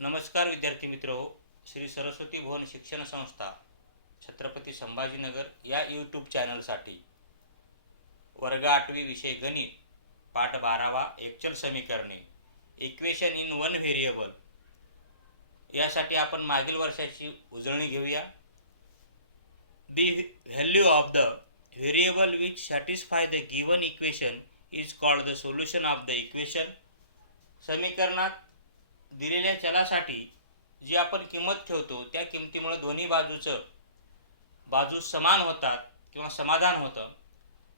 नमस्कार विद्यार्थी मित्रो. श्री सरस्वती भुवन शिक्षण संस्था छत्रपती संभाजीनगर या यूट्यूब चॅनलसाठी वर्ग 8वी विषय गणित पाठ 12वा एकचल समीकरणे इक्वेशन इन वन व्हेरिएबल यासाठी आपण मागील वर्षाची उजळणी घेऊया. The value of the variable which satisfy the given equation is called the solution of the equation. समीकरणात दिलेल्या चलासाठी जी आपण किंमत ठेवतो त्या किमतीमुळे दोन्ही बाजू समान होतात किंवा समाधान होतं,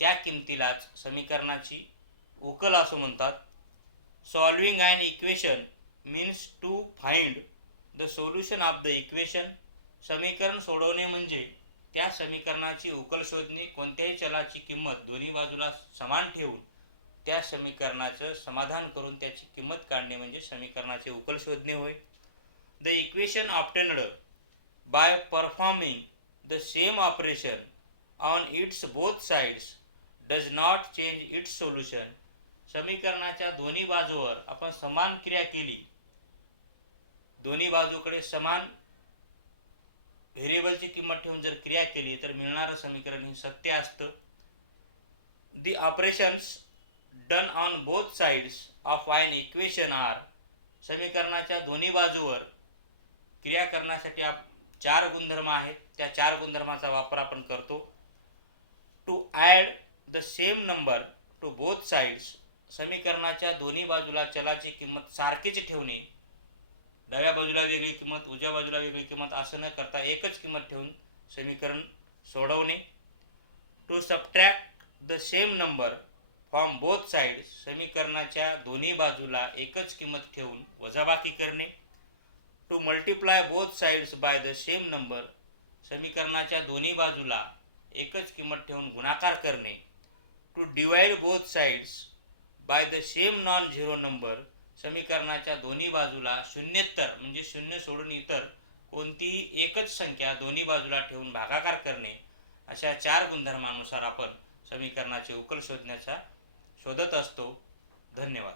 त्या किमतीलाच समीकरणाची उकल असं म्हणतात. Solving an equation means to find the solution of the equation. समीकरण सोडवणे म्हणजे त्या समीकरणाची उकल शोधणे. कोणत्याही चलाची किंमत दोन्ही बाजूला समान ठेवून त्या समीकरणाचं समाधान करून त्याची किंमत काढणे म्हणजे समीकरणाचे उकल शोधणे होय. The equation obtained by performing the same operation on it's both sides does not change it's solution. समीकरणाच्या दोन्ही बाजूवर आपण समान क्रिया केली, दोन्ही बाजूकडे समान व्हेरिएबलची किंमत ठेवून जर क्रिया केली तर मिळणारं समीकरण हे सत्य असतं. The operations done on both sides of an equation are. समीकरणाच्या दोन्ही बाजूवर क्रिया करण्यासाठी चार गुणधर्म आहेत, त्या चार गुणधर्माचा वापर आपण करतो. To add the same number to both sides. समीकरणाच्या दोन्ही बाजूला चलाची किंमत सारखीच ठेवणे, डाव्या बाजूला वेगळी किंमत उजव्या बाजूला वेगळी किंमत असं न करता एकच किंमत ठेवून समीकरण सोडवणे. To subtract the same number from both sides. समीकरणाच्या दोन्ही बाजूला एकच किंमत ठेवून वजाबाकी करणे. To multiply both sides by the same number. समीकरणाच्या दोन्ही बाजूला एकच किंमत ठेवून गुणाकार करणे. To divide both sides by the same non zero number. समीकरणाच्या दोन्ही बाजूला शून्येतर म्हणजे शून्य सोडून इतर कोणतीही एकच संख्या दोन्ही बाजूला ठेवून भागाकार करणे. अशा चार गुणधर्मानुसार आपण समीकरणाचे उकल शोधत असतो. धन्यवाद.